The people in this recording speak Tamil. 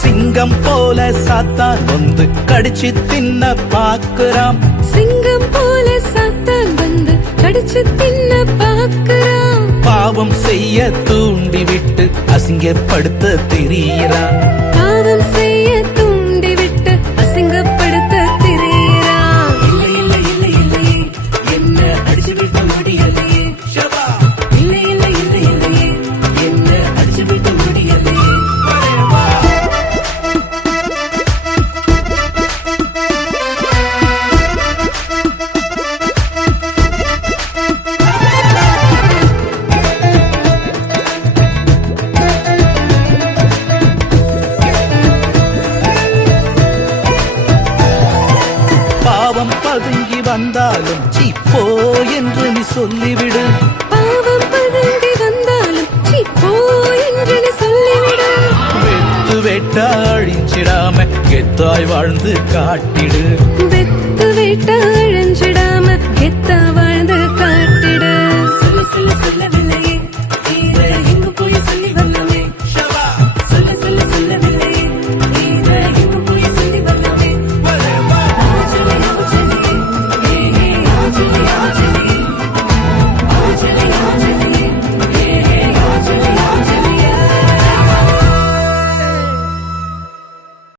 சிங்கம் போல சாத்தான் வந்து கடிச்சு தின்ன பாக்குறான். சிங்கம் போல சாத்தான் வந்து கடிச்சு தின்ன பாக்குறான். பாவம் செய்ய தூண்டி விட்டு அசிங்கப்படுத்த திரியிறான். பாவம் செய்ய தூண்டி விட்டு அசிங்கப்படுத்த திரியிறான். இல்லை இல்லை இல்லை இல்லை என்ன அடிச்சு விட்ட முடியலையே. இல்லை இல்லை இல்லை இல்லையே என்ன அடிச்சு விட்ட முடியலையே. பாவம் பதுங்கி வந்தாலும் சீப்போ என்று நீ சொல்லிவிடு. பாவம் பதுங்கி வந்தாலும் சீப்போ என்று நீ சொல்லிவிடு. வெட்டு வெட்டா அழிஞ்சிடாம கெத்தாய் வாழ்ந்து காட்டிடு.